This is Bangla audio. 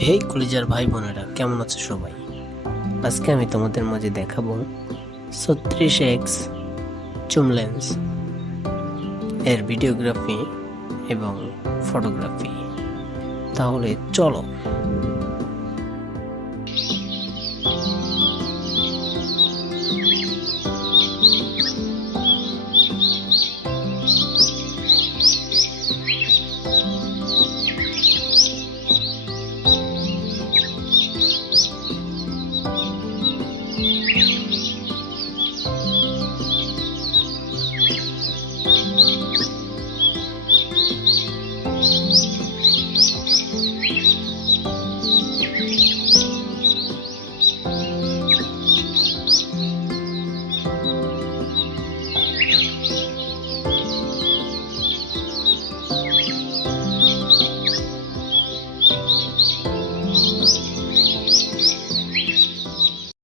এই কলিজার ভাই বোনেরা কেমন আছে সবাই? আজকে আমি তোমাদের মাঝে দেখাবো ছত্রিশ এক্স জুম লেন্স এর ভিডিওগ্রাফি এবং ফটোগ্রাফি। তাহলে চলো।